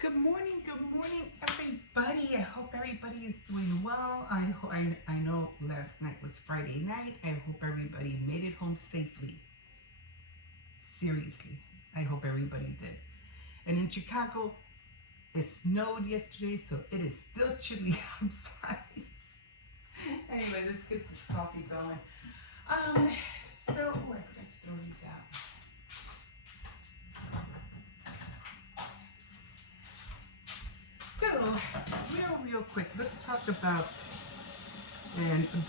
Good morning, everybody. I hope everybody is doing well. I know last night was Friday night. I hope everybody made it home safely. Seriously, I hope everybody did. And in Chicago, it snowed yesterday, so it is still chilly outside. Anyway, let's get this coffee going. I forgot to throw these out. So, real quick, let's talk about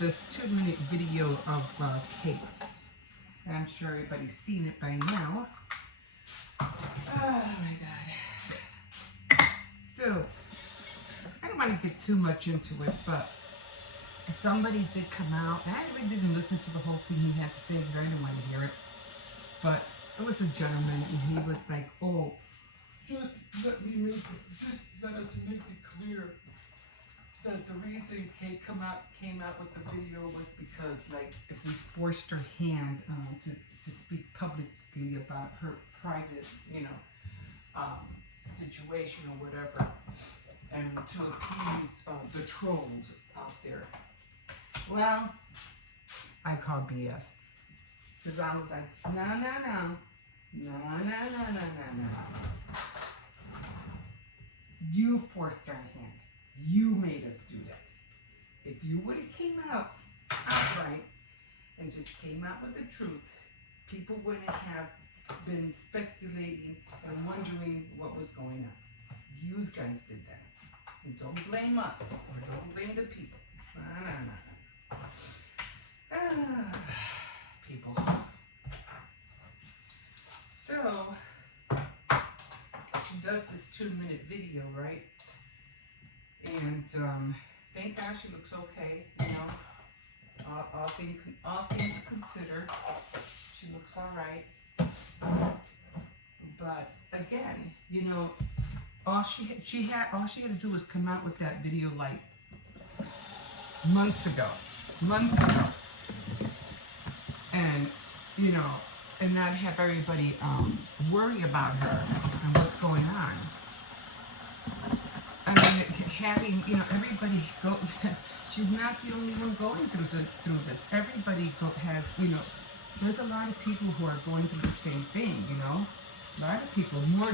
this 2-minute video of cake. And I'm sure everybody's seen it by now. Oh my God. So, I don't want to get too much into it, but somebody did come out, and I really didn't listen to the whole thing he had to say because I didn't want to hear it. But it was a gentleman, and he was like, "Oh, just let us make it clear that the reason Kate came out with the video was because, like, if we forced her hand to speak publicly about her private, situation or whatever, and to appease the trolls out there." Well, I call BS because I was like, no. You forced our hand. You made us do that. If you would have came out outright and just came out with the truth, people wouldn't have been speculating and wondering what was going on. You guys did that. And don't blame us or don't blame the people. No. People. So, she does this 2-minute video, right? And thank God she looks okay, all things considered, she looks all right. But again, all she had to do was come out with that video like months ago, and and not have everybody worry about her and what's going on. I mean, having everybody go. She's not the only one going through this. Everybody has There's a lot of people who are going through the same thing. A lot of people more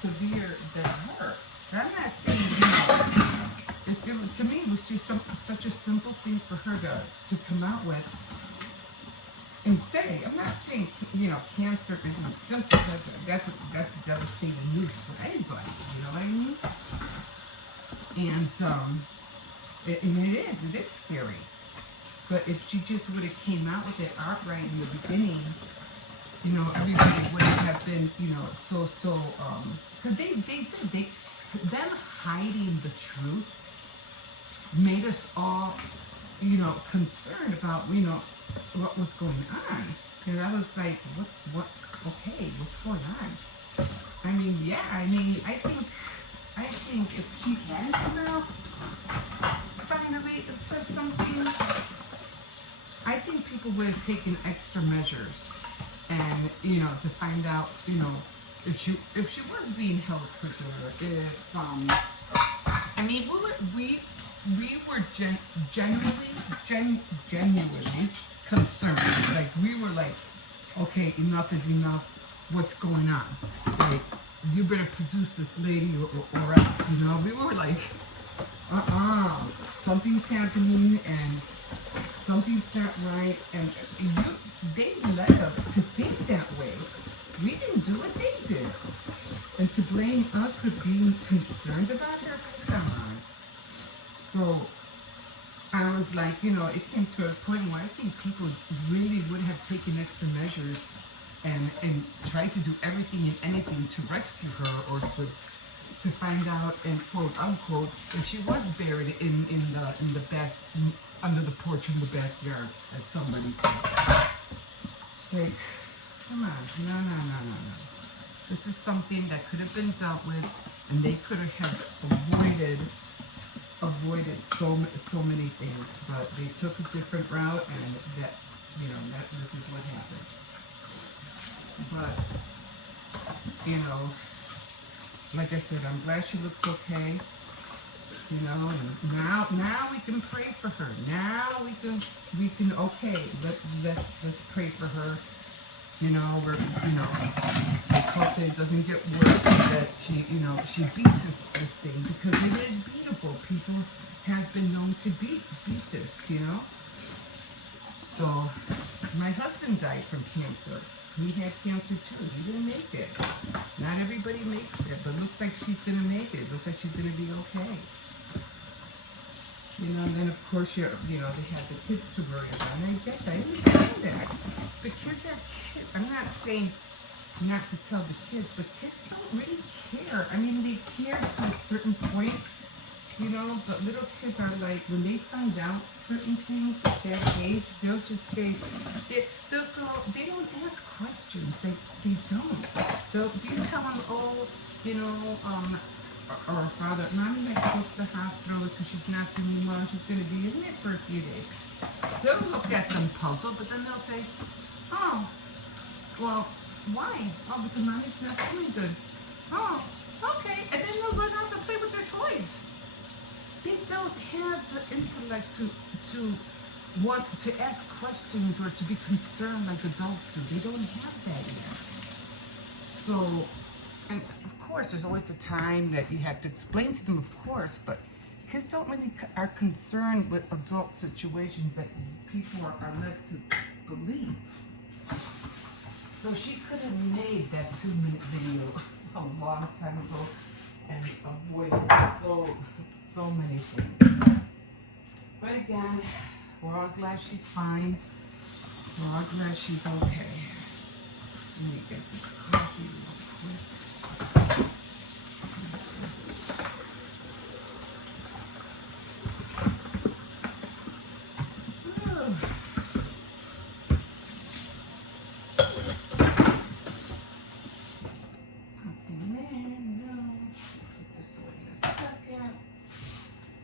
severe than her. And I'm not saying to me it was just such a simple thing for her to come out with and say. I'm not saying cancer isn't simple. That's devastating news for anybody. You know what I mean? And it is scary. But if she just would have came out with it outright in the beginning, everybody wouldn't have been so because them hiding the truth made us all concerned about what was going on. And I was like, what's going on? I mean, yeah, I think if she had come out finally and said something, I think people would have taken extra measures and to find out if she was being held prisoner. If we were genuinely concerned. Like, we were like, okay, enough is enough. What's going on? Like, you better produce this lady or else. We were like, something's happening and something's not right. And they led us to think that way. We didn't do what they did. And to blame us for being concerned about her, come on. So I was like, it came to a point where I think people really would have taken extra measures and tried to do everything and anything to rescue her or to find out and quote unquote if she was buried in the back under the porch in the backyard, as somebody said. Say, come on, no. This is something that could have been dealt with, and they could have avoided so many things, but they took a different route, and that this is what happened. But like I said, I'm glad she looks okay. You know, and now we can pray for her. Now we can okay. Let's pray for her. You know, I hope that it doesn't get worse. That she beats this thing because it is beatable. People have been known to beat this. So my husband died from cancer. He had cancer too. He didn't make it. Not everybody makes it, but it looks like she's gonna make it. It looks like she's gonna be okay. And then of course they have the kids to worry about. And I get that. I understand that. The kids are kids. I'm not saying not to tell the kids, but kids don't really care. I mean, they care to a certain point, but little kids are like, when they find out certain things at that age, they'll just stay, they'll go, they don't ask questions. They don't. You tell them, or father, mommy had to go to the hospital because she's not doing well. She's going to be in there for a few days. They'll look at them puzzled, but then they'll say, oh, well, why? Oh, because mommy's not feeling good. Oh, okay. And then they'll run out and play with their toys. They don't have the intellect to want to ask questions or to be concerned like adults do. They don't have that yet. So, and of course, there's always a time that you have to explain to them, of course, but kids don't really are concerned with adult situations that people are led to believe. So she could have made that 2-minute video a long time ago and avoided so many things. But again, we're all glad she's fine. We're all glad she's okay. Let me get this coffee real quick.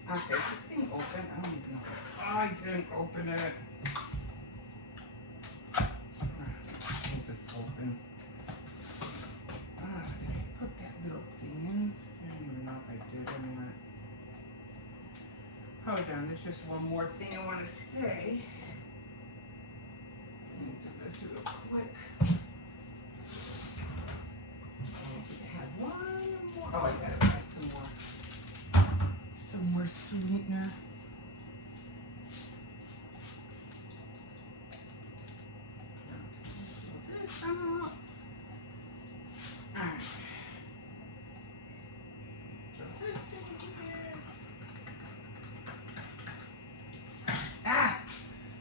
Okay, this thing open? I don't even know. Oh, I didn't open it. Leave this open. Did I put that little thing in? I don't even know if I did or not. Hold on, there's just one more thing I want to say. Let me do this real quick. I have one more. Oh, I gotta add some more sweetener. So this out. Alright. So this in here.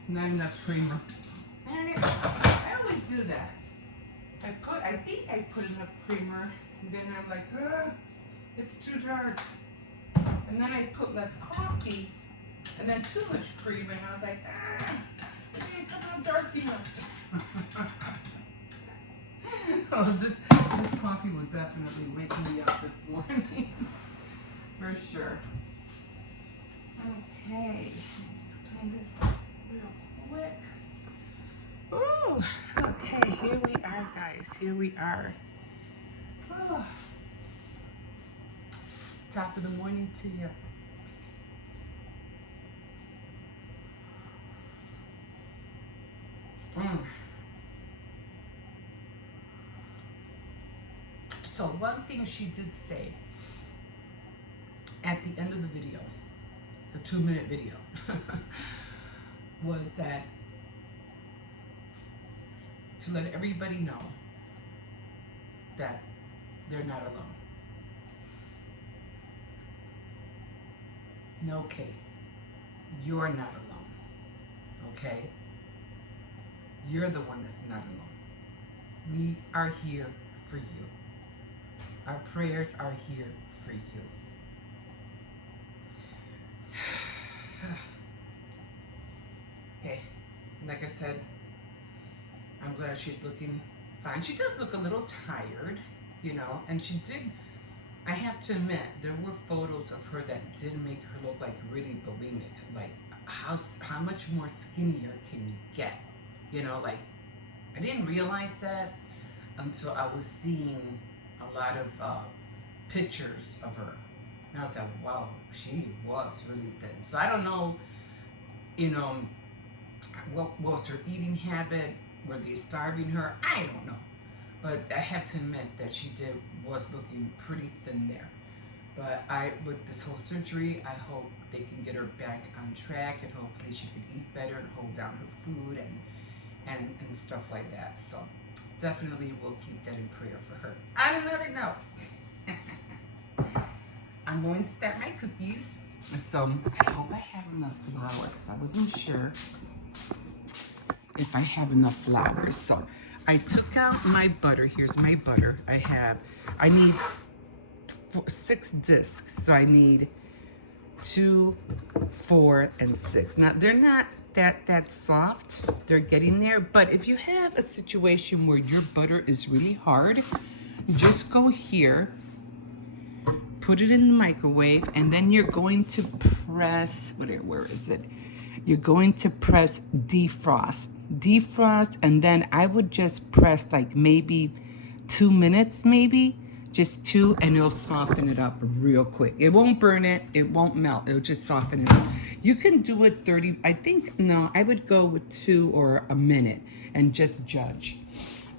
Not enough creamer. I always do that. I think I put enough creamer, and then I'm like, it's too dark. And then I put less coffee, and then too much cream, and I was like, it didn't come out dark enough. Oh, this coffee will definitely wake me up this morning, for sure. Okay, just clean this up real quick. Ooh, okay, here we are, guys. Here we are. Oh. Top of the morning to you. So one thing she did say at the end of the video, her 2-minute video, was that to let everybody know that they're not alone. No, Kate, you're not alone, okay? You're the one that's not alone. We are here for you. Our prayers are here for you. Okay, like I said, I'm glad she's looking fine. She does look a little tired, and she did, I have to admit, there were photos of her that did make her look like really bulimic. Like, how much more skinnier can you get? Like, I didn't realize that until I was seeing a lot of pictures of her. And I was like, wow, she was really thin. So I don't know, you know, what was her eating habit? Were they starving her? I don't know. But I have to admit that she was looking pretty thin there. But with this whole surgery, I hope they can get her back on track, and hopefully she can eat better and hold down her food and stuff like that. So definitely we'll keep that in prayer for her. On another note, I'm going to start my cookies. So I hope I have enough flour, because I wasn't sure if I have enough flour. So I took out my butter. Here's my butter. I need 6 discs. So I need 2, 4, and 6. Now they're not that soft. They're getting there. But if you have a situation where your butter is really hard, just go here, put it in the microwave, and then you're going to press, where is it? You're going to press defrost, and then I would just press like maybe 2 minutes, maybe just 2, and it'll soften it up real quick. It won't burn it, it won't melt, it'll just soften it up. You can do it 30, I think, no, I would go with 2 or a minute and just judge.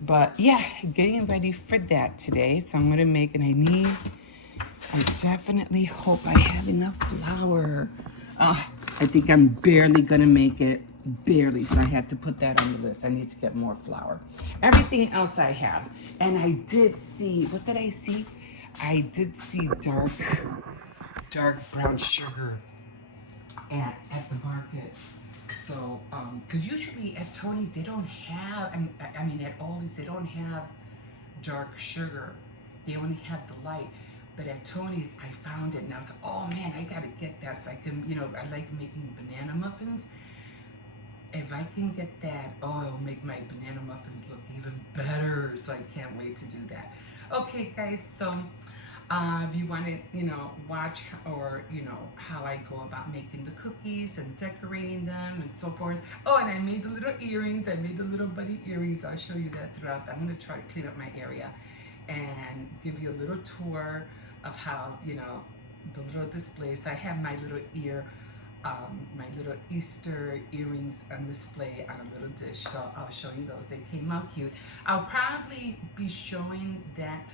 But yeah, getting ready for that today. So I'm gonna make, and I definitely hope I have enough flour. I think I'm barely gonna make it, barely, so I have to put that on the list. I need to get more flour. Everything else I have. And I did see, what did I see? I did see dark brown sugar at the market. So, because usually at Tony's they don't have, I mean at Aldi's they don't have dark sugar. They only have the light. But at Tony's, I found it, and I was like, oh man, I gotta get that so I can, I like making banana muffins. If I can get that, it'll make my banana muffins look even better. So I can't wait to do that. Okay, guys, so if you want to, watch or, how I go about making the cookies and decorating them and so forth. Oh, and I made the little earrings. I made the little buddy earrings. I'll show you that throughout. I'm going to try to clean up my area and give you a little tour of how, the little displays. I have my little my little Easter earrings on display on a little dish, so I'll show you those. They came out cute. I'll probably be showing that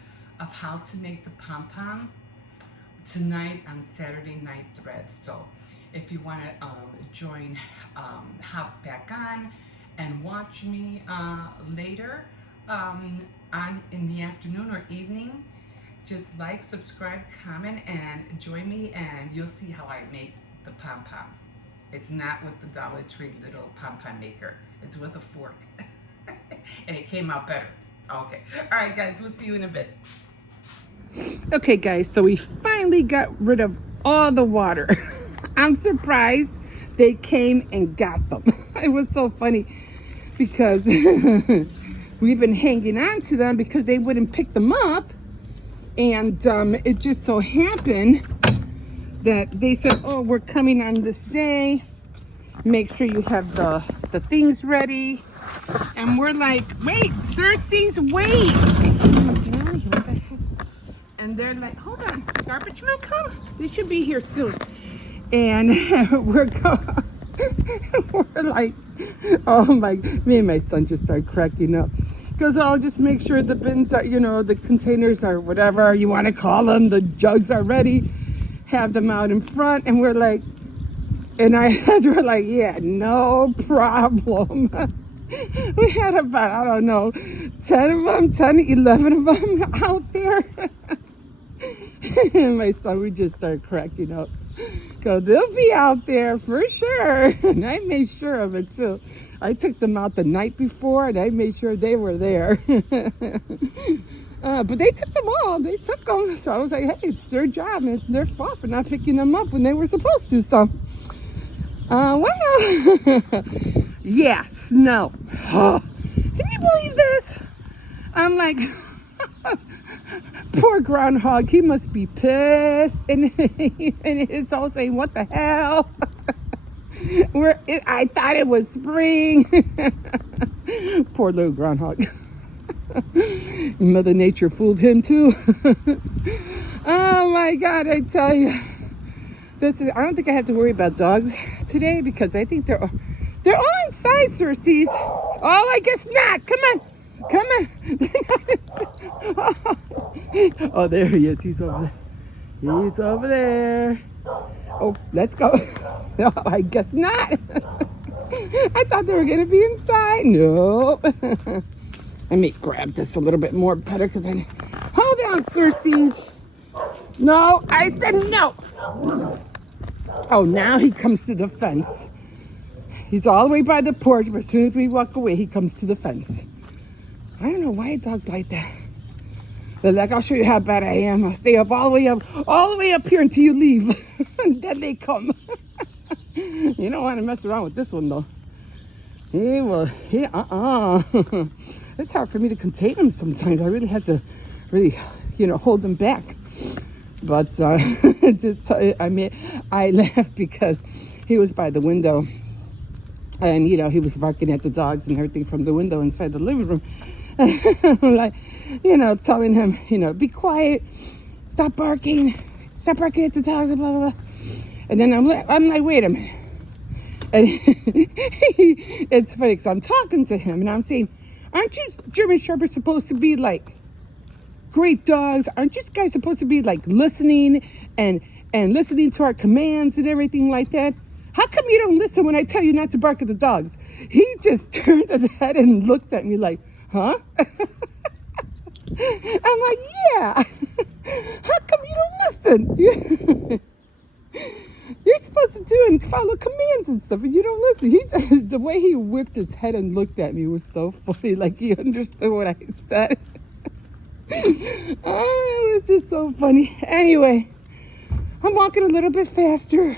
of how to make the pom-pom tonight on Saturday Night Threads. So if you want to join, hop back on and watch me later in the afternoon or evening, just like, subscribe, comment, and join me, and you'll see how I make the pom-poms. It's not with the Dollar Tree little pom-pom maker. It's with a fork. And it came out better. Okay. All right, guys. We'll see you in a bit. Okay, guys. So we finally got rid of all the water. I'm surprised they came and got them. It was so funny because we've been hanging on to them because they wouldn't pick them up. And it just so happened that they said, oh, we're coming on this day. Make sure you have the things ready. And we're like, wait, Xerxes, wait. And they're like, hold on, garbage men come? They should be here soon. And we're like, oh my, me and my son just started cracking up. Because I'll just make sure the bins are, the containers are whatever you want to call them, the jugs are ready, have them out in front, and we're like, and our heads were like, yeah, no problem. We had about, I don't know, 11 of them out there. And my son, we just started cracking up. Because they'll be out there for sure. And I made sure of it too. I took them out the night before and I made sure they were there. But they took them all. They took them. So I was like, hey, it's their job. And it's their fault for not picking them up when they were supposed to. So, well, yeah, snow. Oh, can you believe this? I'm like, poor groundhog, he must be pissed. And his all saying, what the hell? I thought it was spring. Poor little groundhog. Mother Nature fooled him too. Oh my God, I tell you. I don't think I have to worry about dogs today because I think they're all inside, Circes. Oh, I guess not. Come on. Come on. Oh, there he is. He's over there. He's over there. Oh, let's go. No, I guess not. I thought they were going to be inside. Nope. Let me grab this a little bit more better because I... Hold on, Circes. No, I said no. Oh, now he comes to the fence. He's all the way by the porch, but as soon as we walk away, he comes to the fence. I don't know why dogs like that. They're like, I'll show you how bad I am. I'll stay up all the way up here until you leave. And then they come. You don't want to mess around with this one, though. It's hard for me to contain him sometimes. I really have to hold him back. But I laughed because he was by the window and, he was barking at the dogs and everything from the window inside the living room. Like, telling him, be quiet, stop barking at the dogs, blah, blah, blah. And then I'm like, wait a minute. And it's funny because I'm talking to him and I'm saying, aren't you German Shepherds supposed to be like great dogs? Aren't you guys supposed to be like listening and listening to our commands and everything like that? How come you don't listen when I tell you not to bark at the dogs? He just turned his head and looked at me like, huh? I'm like, yeah. How come you don't listen? You're supposed to do and follow commands and stuff, and you don't listen. The way he whipped his head and looked at me was so funny, like he understood what I said. Oh, it was just so funny. Anyway, I'm walking a little bit faster.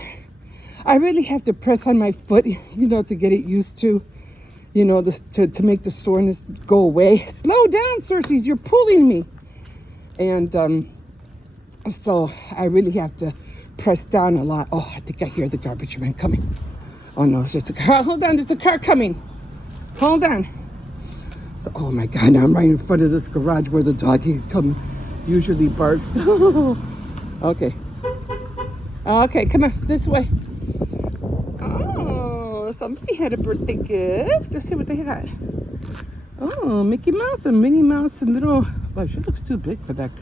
I really have to press on my foot, to get it used to, to make the soreness go away. Slow down, Circes, you're pulling me. And so I really have to press down a lot. Oh, I think I hear the garbage man coming. Oh no, it's just a car. Hold on, there's a car coming. Hold on. So, oh my God, now I'm right in front of this garage where the dog usually barks. Okay. Okay, come on, this way. Oh, somebody had a birthday gift. Let's see what they had. Oh, Mickey Mouse and Minnie Mouse and little... Well, she looks too big for that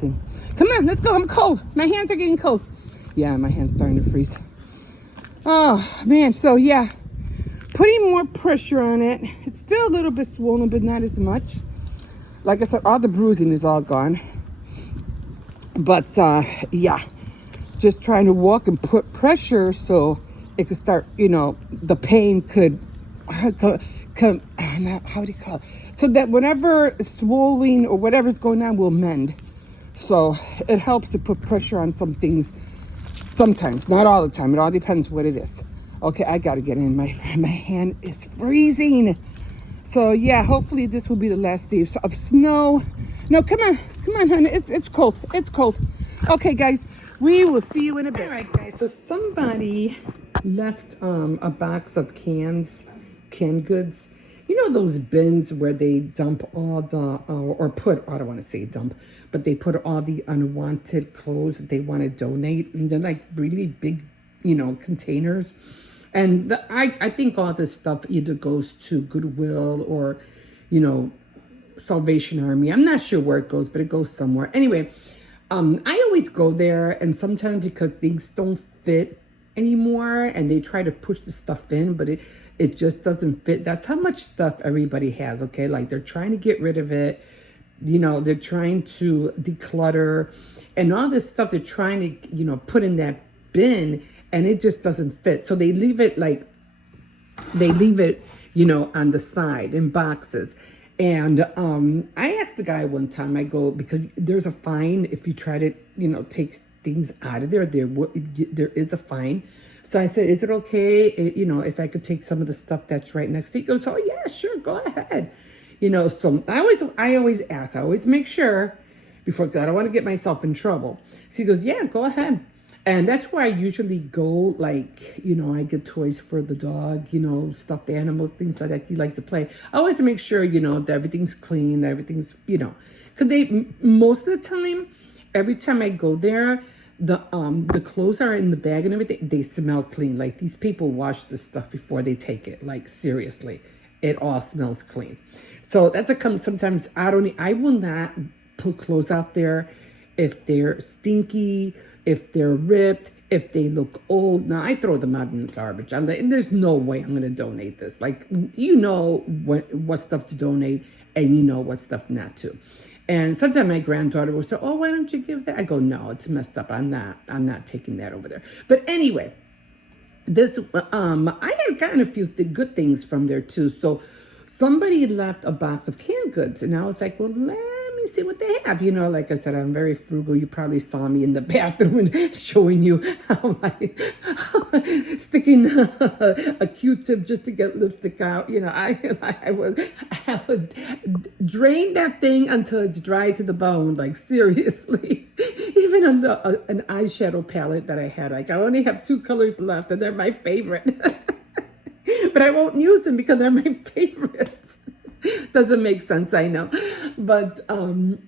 thing. Come on, let's go. I'm cold. My hands are getting cold. Yeah, my hand's starting to freeze. Oh, man. So, yeah, putting more pressure on it. It's still a little bit swollen, but not as much. Like I said, all the bruising is all gone. But, yeah, just trying to walk and put pressure so it could start, the pain could come, how do you call it? So that whatever is swelling or whatever's going on will mend. So it helps to put pressure on some things sometimes, not all the time. It all depends what it is. Okay, I gotta get in. My hand is freezing. So yeah, hopefully this will be the last day of snow. No, come on, honey. It's cold. It's cold. Okay, guys, we will see you in a bit. All right, guys. So somebody left a box of canned goods. Those bins where they dump all the, or put, I don't want to say dump, but they put all the unwanted clothes that they want to donate. And they're like really big, containers. And I think all this stuff either goes to Goodwill or, Salvation Army. I'm not sure where it goes, but it goes somewhere. Anyway, I always go there, and sometimes because things don't fit anymore and they try to push the stuff in, but it just doesn't fit. That's how much stuff everybody has, okay? Like they're trying to get rid of it. They're trying to declutter and all this stuff they're trying to, put in that bin, and it just doesn't fit. So they leave it on the side in boxes. And I asked the guy one time, I go, because there's a fine if you try to, take things out of there. There is a fine. So I said, is it okay, if I could take some of the stuff that's right next to you? He goes, oh, yeah, sure, go ahead. So I always ask. I always make sure before, because I don't want to get myself in trouble. So he goes, yeah, go ahead. And that's where I usually go, like, I get toys for the dog, stuffed animals, things like that. He likes to play. I always make sure, that everything's clean, that everything's, because most of the time, every time I go there, the clothes are in the bag and everything. They smell clean. Like these people wash this stuff before they take it. Like seriously, it all smells clean. So that's a come. Sometimes I will not put clothes out there if they're stinky, if they're ripped, if they look old. Now I throw them out in the garbage. And there's no way I'm gonna donate this. Like you know what stuff to donate, and you know what stuff not to. And sometimes my granddaughter will say, "Oh, why don't you give that?" I go, "No, it's messed up. I'm not taking that over there." But anyway, this I had gotten a few good things from there too. So somebody left a box of canned goods, and I was like, "Well, let me see what they have." You know, like I said, I'm very frugal. You probably saw me in the bathroom and showing you how I sticking a Q-tip just to get lipstick out. You know, I would drain that thing until it's dry to the bone. Like seriously, even on an eyeshadow palette that I had, like I only have 2 colors left, and they're my favorite. But I won't use them because they're my favorites. Doesn't make sense, I know. But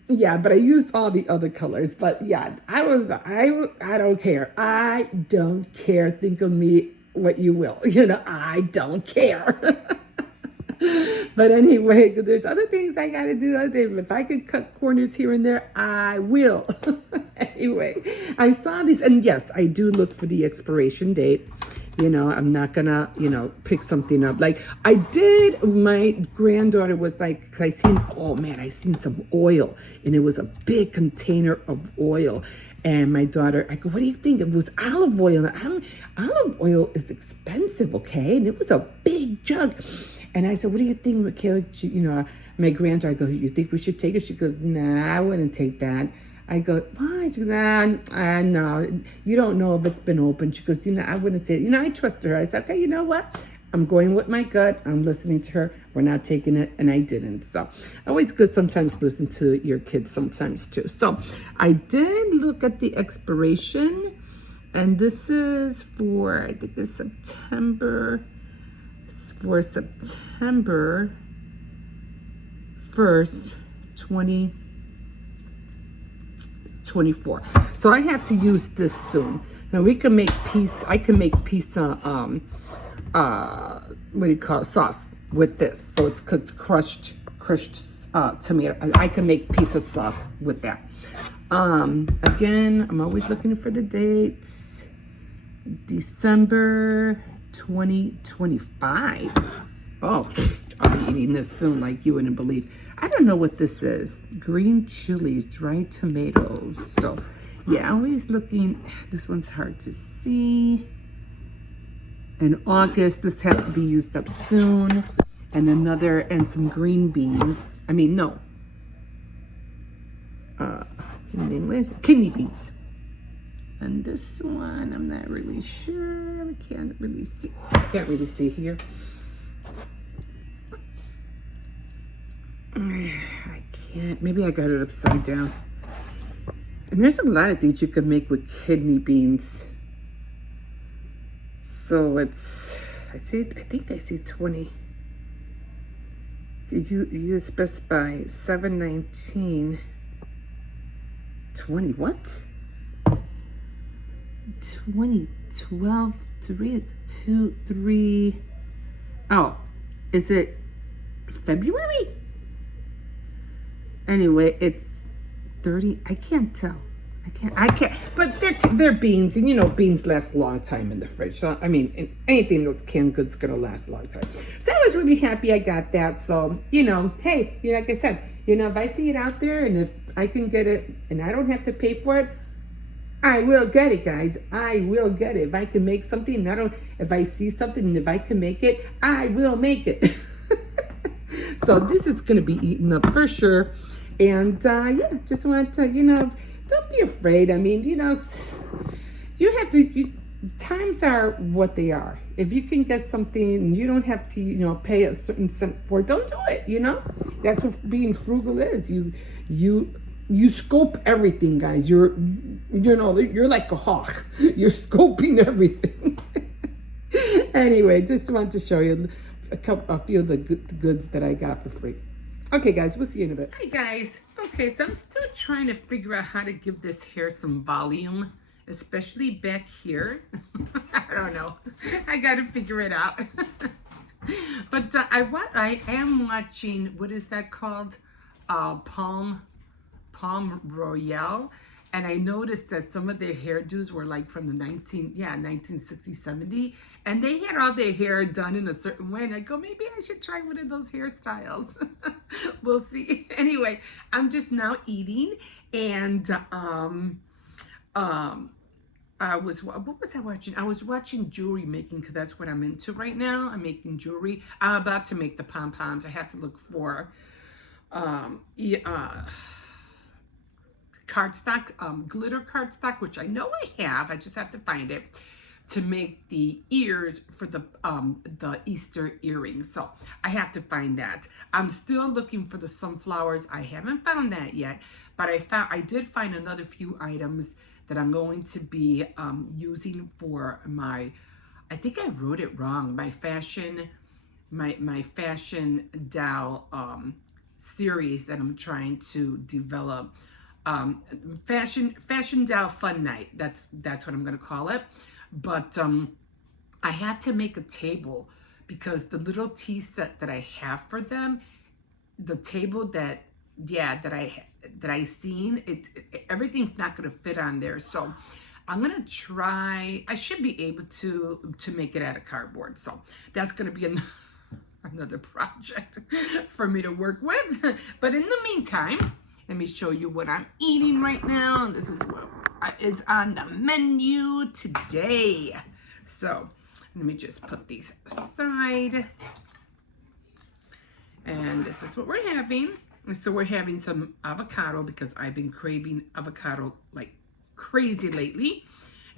yeah, but I used all the other colors. But yeah, I don't care. I don't care. Think of me what you will. You know, I don't care. But anyway, there's other things I gotta do. If I could cut corners here and there, I will. Anyway, I saw these, and yes, I do look for the expiration date. You know, I'm not gonna, pick something up. Like I did, my granddaughter was like, I seen some oil, and it was a big container of oil. And my daughter, I go, "What do you think?" It was olive oil. Olive oil is expensive, okay? And it was a big jug. And I said, "What do you think, Michaela?" My granddaughter, I go, "You think we should take it?" She goes, "Nah, I wouldn't take that." I go, "Why?" She goes, no, you don't know if it's been open. She goes, I wouldn't take it. I trust her. I said, "Okay, you know what? I'm going with my gut. I'm listening to her. We're not taking it." And I didn't. So always good sometimes to listen to your kids sometimes too. So I did look at the expiration, and this is for, I think it's September 1st, 2024. So I have to use this soon. Now we can make I can make pizza, sauce with this. So it's crushed tomato. I can make pizza sauce with that. Again, I'm always looking for the dates. December 2025. Oh, I'll be eating this soon like you wouldn't believe. I don't know what this is. Green chilies, dried tomatoes. So, yeah, always looking. This one's hard to see. In August, this has to be used up soon. And some green beans. Kidney beans. And this one, I'm not really sure. I can't really see here. I can't. Maybe I got it upside down. And there's a lot of things you can make with kidney beans. So I think I see 20. Did you specify 719? 20 what? 2012 it's 2-3. Oh, is it February? Anyway, it's 30. I can't tell. I can't. But they're beans, and beans last a long time in the fridge. So anything that's canned goods gonna last a long time. So I was really happy I got that. So hey, like I said, if I see it out there and if I can get it and I don't have to pay for it, I will get it, guys. I will get it. If I can make something, if I see something and if I can make it, I will make it. So this is gonna be eaten up for sure. And just want to, don't be afraid. You have to, times are what they are. If you can get something and you don't have to, pay a certain cent for it, don't do it, That's what being frugal is. You scope everything, guys. You're like a hawk. You're scoping everything. Anyway, just want to show you a few of the goods that I got for free. Okay, guys, we'll see you in a bit. Hi, guys. Okay, so I'm still trying to figure out how to give this hair some volume, especially back here. I don't know. I got to figure it out. But I am watching, what is that called? Palm Royale, and I noticed that some of their hairdos were like from the 1960, 70, and they had all their hair done in a certain way, and I go, maybe I should try one of those hairstyles. We'll see. Anyway, I'm just now eating, and what was I watching? I was watching jewelry making, because that's what I'm into right now. I'm making jewelry. I'm about to make the pom-poms. I have to look for cardstock, glitter cardstock, which I know I have. I just have to find it, to make the ears for the Easter earrings. So I have to find that. I'm still looking for the sunflowers. I haven't found that yet, but I did find another few items that I'm going to be using for my, I think I wrote it wrong, my fashion doll series that I'm trying to develop. Fashion doll fun night. That's what I'm gonna call it. But I have to make a table, because the little tea set that I have for them, the table that I seen, everything's not gonna fit on there. So I'm gonna try. I should be able to make it out of cardboard. So that's gonna be another project for me to work with. But in the meantime, let me show you what I'm eating right now. This is what is on the menu today. So let me just put these aside. And this is what we're having. So we're having some avocado, because I've been craving avocado like crazy lately.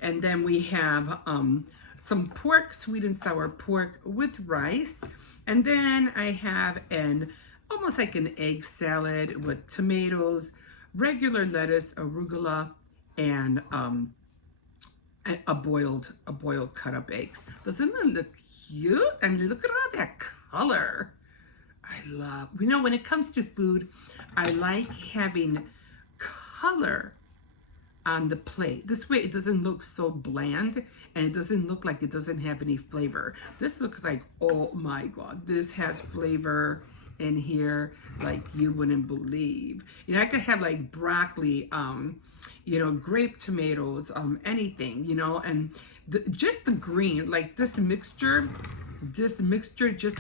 And then we have some pork, sweet and sour pork with rice. And then I have almost like an egg salad with tomatoes, regular lettuce, arugula, and a boiled cut up eggs. Doesn't that look cute? And look at all that color. When it comes to food, I like having color on the plate. This way it doesn't look so bland, and it doesn't look like it doesn't have any flavor. This looks like, oh my God, this has flavor in here like you wouldn't believe. I could have like broccoli, grape tomatoes, anything, and just the green, like this mixture just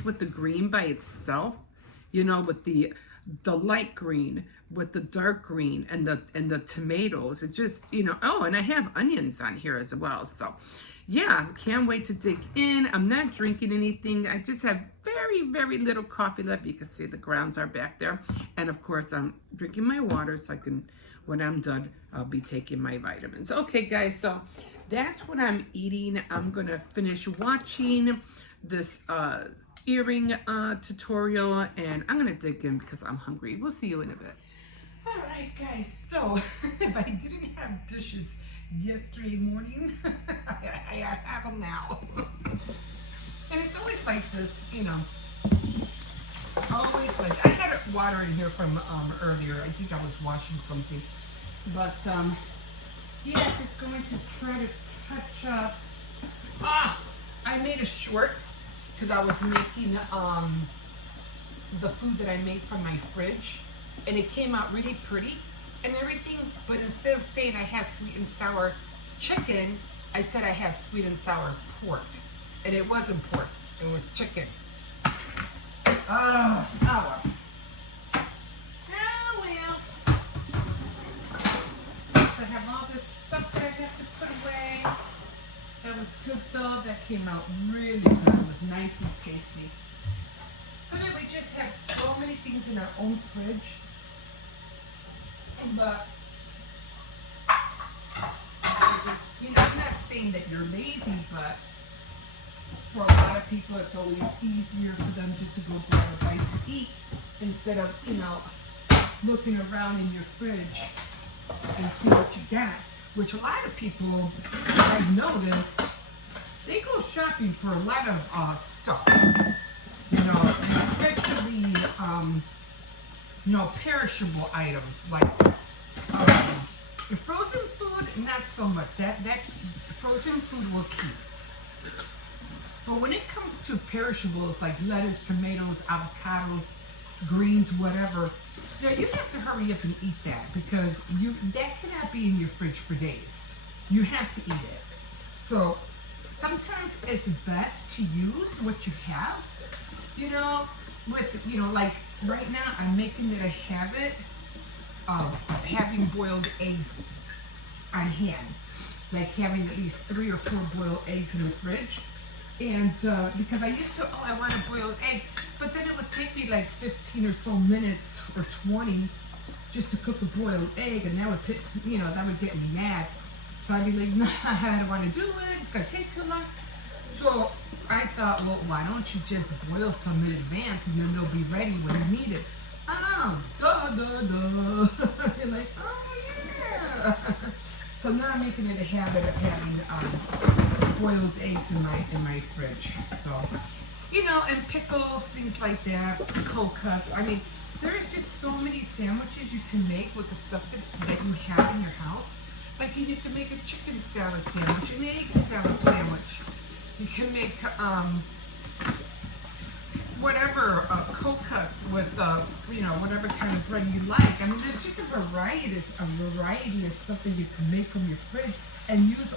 with the green by itself, with the light green with the dark green and the tomatoes. It just, oh, and I have onions on here as well. So yeah, can't wait to dig in. I'm not drinking anything. I just have very, very little coffee left. You can see the grounds are back there. And of course, I'm drinking my water so I can, when I'm done, I'll be taking my vitamins. Okay, guys, so that's what I'm eating. I'm going to finish watching this earring tutorial, and I'm going to dig in because I'm hungry. We'll see you in a bit. All right, guys, so if I didn't have dishes yesterday morning, I have them now. And it's always like this, always like, I had water in here from earlier. I think I was washing something. But, yeah, just going to try to touch up. I made a short because I was making the food that I made from my fridge. And it came out really pretty and everything, but instead of saying I have sweet and sour chicken, I said I have sweet and sour pork. And it wasn't pork, it was chicken. Oh well. Oh well. I have all this stuff that I have to put away. That was good though, that came out really good. It was nice and tasty. So that we just have so many things in our own fridge. But, I'm not saying that you're lazy, but for a lot of people, it's always easier for them just to go grab a bite to eat instead of, looking around in your fridge and see what you got. Which a lot of people, I've noticed, they go shopping for a lot of stuff. And especially, perishable items like the frozen food, not so much. That frozen food will keep. But when it comes to perishables like lettuce, tomatoes, avocados, greens, whatever, you have to hurry up and eat that because that cannot be in your fridge for days. You have to eat it. So sometimes it's best to use what you have. Like right now I'm making it a habit of having boiled eggs on hand, like having at least 3 or 4 boiled eggs in the fridge. And because I used to, I want a boiled egg, but then it would take me like 15 or so minutes or 20 just to cook a boiled egg, and that would that would get me mad. So I'd be like, nah, I don't want to do it. It's gonna take too long. So I thought, well, why don't you just boil some in advance, and then they'll be ready when you need it. Oh, duh, duh, duh. You're like, oh yeah. So now I'm making it a habit of having boiled eggs in my fridge. So, and pickles, things like that, cold cuts. I mean, there's just so many sandwiches you can make with the stuff that you have in your house. Like you can make a chicken salad sandwich, an egg salad sandwich. You can make whatever cold cuts with whatever kind of bread you like. I mean, there's just a variety of stuff that you can make from your fridge and use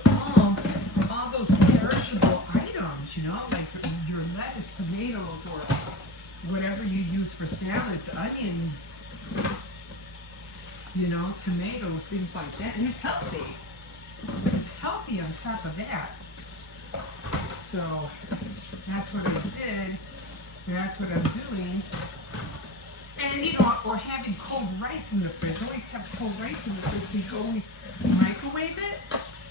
all those perishable items. Like your lettuce, tomatoes, or whatever you use for salads, onions. Tomatoes, things like that, and it's healthy. It's healthy on top of that. So that's what I did. That's what I'm doing. And or having cold rice in the fridge. Always have cold rice in the fridge. You can always microwave it.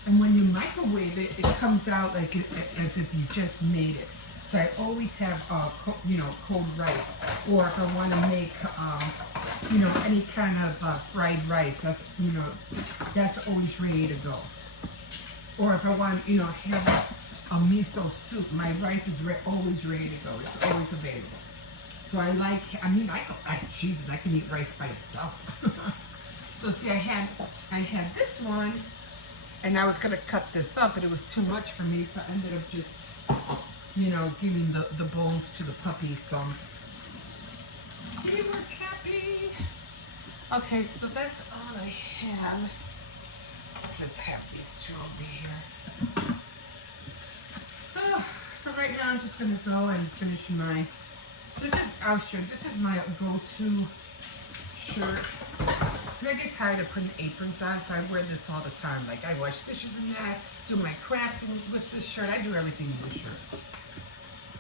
And when you microwave it, it comes out like as if you just made it. So I always have cold rice. Or if I want to make any kind of fried rice, that's always ready to go. Or if I want have a miso soup, my rice is always ready to go. It's always available. So I can eat rice by itself. So see, I had this one, and I was gonna cut this up, but it was too much for me, so I ended up just, giving the bones to the puppy. So he was happy. Okay, so that's all I have. Just have these two over here. So right now I'm just going to go and finish this is my go-to shirt. And I get tired of putting aprons on, so I wear this all the time. Like I wash dishes in that, do my crafts with this shirt. I do everything in this shirt.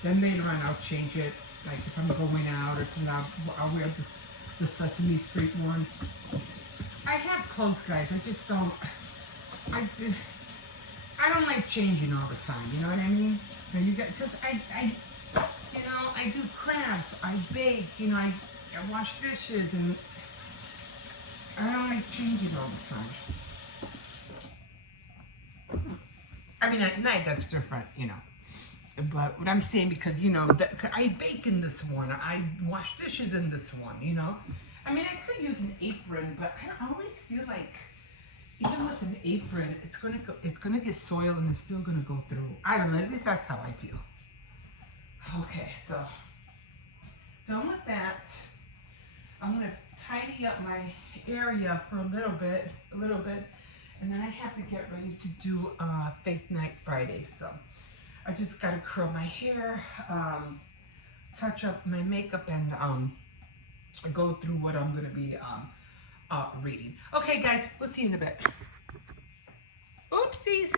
Then later on I'll change it. Like if I'm going out or something, I'll wear the Sesame Street one. I have clothes, guys. I just don't. I don't like changing all the time. You know what I mean? Because I do crafts. I bake. I wash dishes, and I don't like changing all the time. I mean, at night that's different, But what I'm saying, because I bake in this one, I wash dishes in this one, I mean, I could use an apron, but I always feel like even with an apron, it's gonna get soiled and it's still gonna go through. I don't know. At least that's how I feel. Okay, so done with that. I'm gonna tidy up my area for a little bit, and then I have to get ready to do Faith Night Friday. So I just gotta curl my hair, touch up my makeup, and go through what I'm gonna be reading. Okay, guys, we'll see you in a bit. Oopsies.